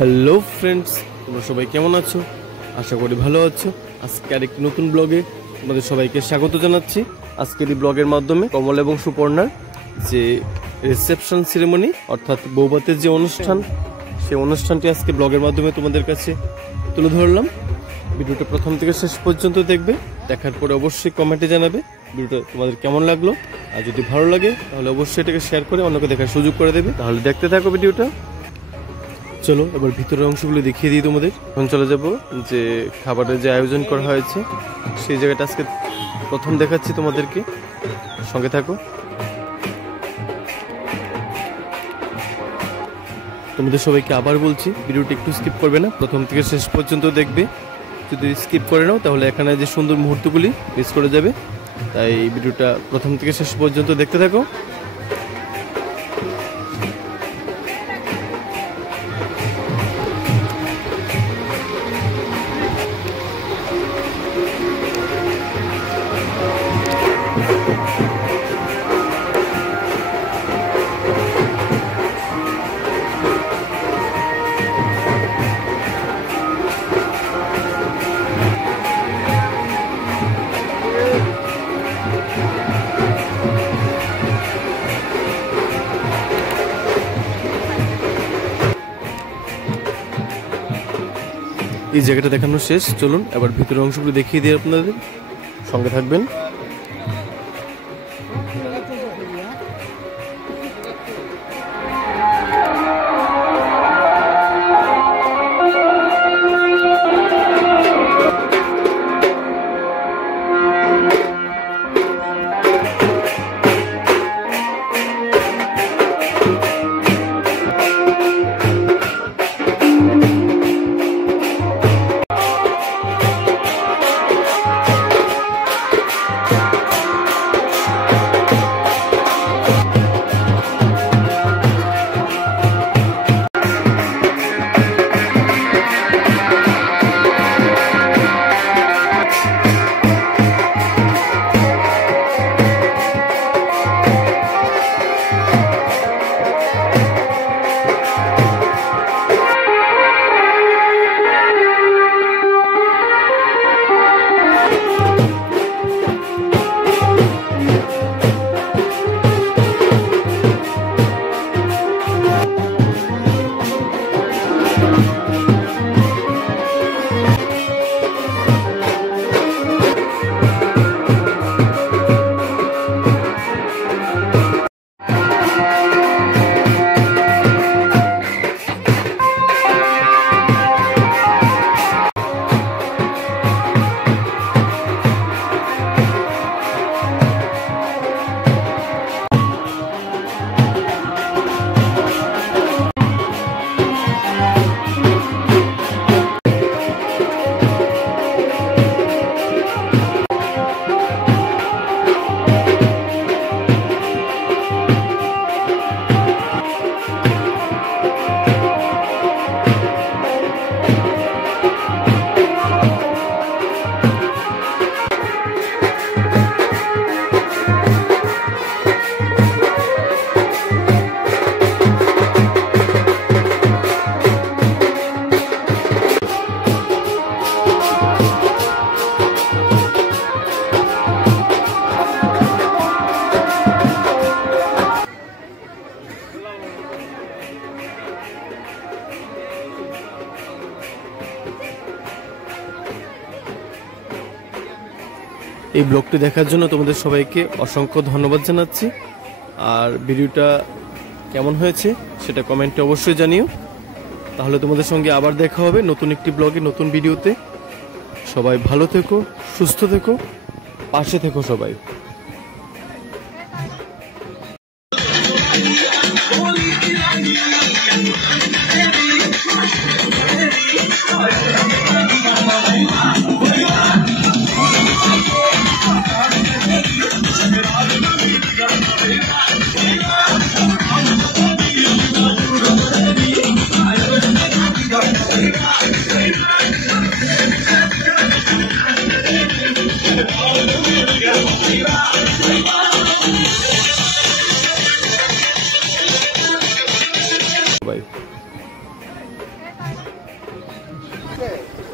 Hello friends, তোমরা সবাই কেমন আছো? আশা করি ভালো আছো। আজকে আরেকটি নতুন ব্লগে তোমাদের সবাইকে স্বাগত জানাচ্ছি। আজকের এই ব্লগের মাধ্যমে কমল এবং সুপর্ণার যে রিসেপশন সেরেমনি অর্থাৎ বৌভাতের যে অনুষ্ঠান, সেই অনুষ্ঠানটি আজকে ব্লগের মাধ্যমে তোমাদের কাছে তুলে ধরলাম। ভিডিওটা প্রথম থেকে শেষ পর্যন্ত দেখবে, দেখার পরে অবশ্যই কমেন্টে জানাবে ভিডিওটা তোমাদের কেমন লাগলো। আর যদি ভালো লাগে তাহলে অবশ্যই এটাকে শেয়ার করে অন্যকে দেখার সুযোগ করে দেবে। তাহলে দেখতে থাকো ভিডিওটা। চলো এবার ভিতরের অংশগুলো দেখিয়ে দিই তোমাদের। এখন চলে যাব যে খাবারের যে আয়োজন করা হয়েছে সেই জায়গাটা আজকে প্রথম দেখাচ্ছি তোমাদেরকে, সঙ্গে থাকো। তোমাদের সবাইকে আবার বলছি, ভিডিওটি একটু স্কিপ করবে না, প্রথম থেকে শেষ পর্যন্ত দেখবে। যদি স্কিপ করে নাও তাহলে এখানে যে সুন্দর মুহূর্তগুলি মিস করে যাবে। তাই ভিডিওটা প্রথম থেকে শেষ পর্যন্ত দেখতে থাকো। এই জায়গাটা দেখানো শেষ, চলুন এবার ভিতরের অংশগুলো দেখিয়ে দিই আপনাদের, সঙ্গে থাকবেন। এই ব্লগটি দেখার জন্য তোমাদের সবাইকে অসংখ্য ধন্যবাদ জানাচ্ছি। আর ভিডিওটা কেমন হয়েছে সেটা কমেন্টে অবশ্যই জানিও। তাহলে তোমাদের সঙ্গে আবার দেখা হবে নতুন একটি ব্লগে, নতুন ভিডিওতে। সবাই ভালো থেকো, সুস্থ থেকো, পাশে থেকো সবাই। Bye. আছে